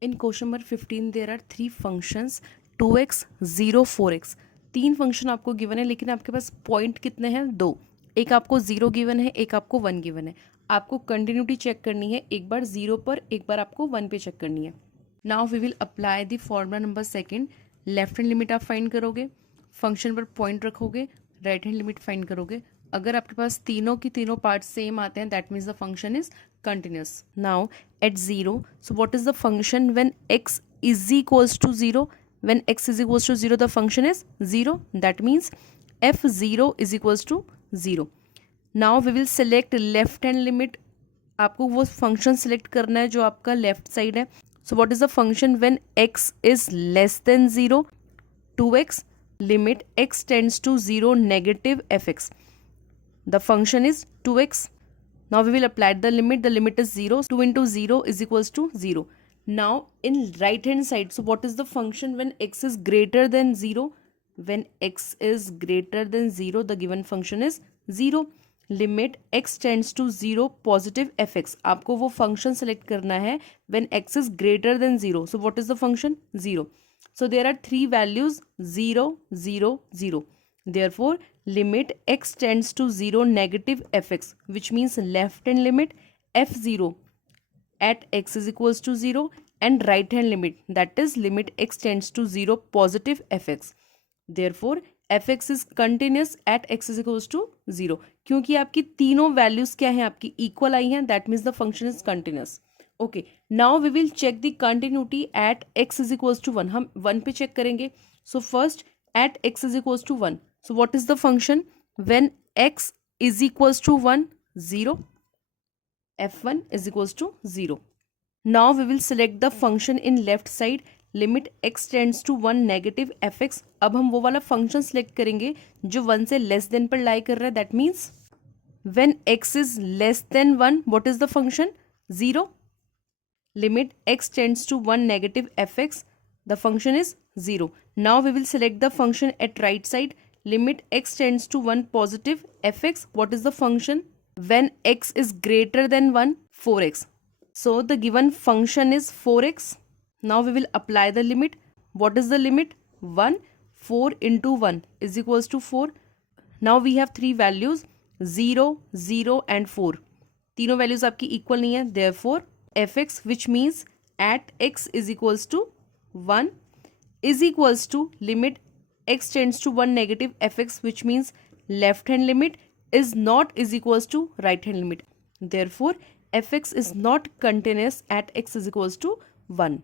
In question number 15 there are three functions 2x 0 4x. तीन function आपको given है लेकिन आपके पास पॉइंट कितने हैं? दो. एक आपको 0 गिवन है, एक आपको 1 गिवन है. आपको कंटिन्यूटी चेक करनी है, एक बार 0 पर, एक बार आपको 1 पे चेक करनी है. Now we will apply the formula number second. Left hand limit आप फाइंड करोगे, फंक्शन पर पॉइंट रखोगे, राइट हैंड लिमिट फाइंड करोगे. अगर आपके पास तीनों की तीनों पार्ट सेम आते हैं that means the function is continuous. Now at 0, so what is the function when x is equals to 0? When x is equals to 0 the function is 0, that means f0 is equals to 0. Now we will select left hand limit. आपको वो function select करना है जो आपका left side है. So what is the function when x is less than 0? 2x limit x tends to 0 negative fx. The function is 2x. Now we will apply the limit. The limit is 0. 2 into 0 is equals to 0. Now in right hand side, so what is the function when x is greater than 0? When x is greater than 0, the given function is 0. Limit x tends to 0 positive fx. आपको वो function select करना है when x is greater than 0. So what is the function? 0. So there are three values 0, 0, 0. Therefore, limit x tends to 0 negative fx, which means left hand limit f0 at x is equals to 0 and right hand limit, that is limit x tends to 0 positive fx. Therefore, fx is continuous at x is equals to 0. क्योंकि आपकी तीनों values क्या हैं? आपकी equal आई हैं, that means the function is continuous. Okay, now we will check the continuity at x is equals to 1. हम 1 पे चेक करेंगे. So first at x is equals to 1. So what is the function when x is equals to 1? 0. f1 is equals to 0. Now we will select the function in left side. Limit x tends to 1 negative fx. अब हम वो वाला function select करेंगे जो 1 से less than पर lie कर रहा है. That means when x is less than 1, what is the function? 0. Limit x tends to 1 negative fx. The function is 0. Now we will select the function at right side. Limit x tends to 1 positive fx. What is the function when x is greater than 1? 4x. So the given function is 4x. Now we will apply the limit. What is the limit? 1. 4 into 1 is equals to 4. Now we have three values 0, 0 and 4. तीनों values आपकी equal नहीं है. Therefore fx, which means at x is equals to 1, is equals to limit x tends to 1 negative fx, which means left hand limit is not is equals to right hand limit. Therefore fx is not continuous at x is equals to 1.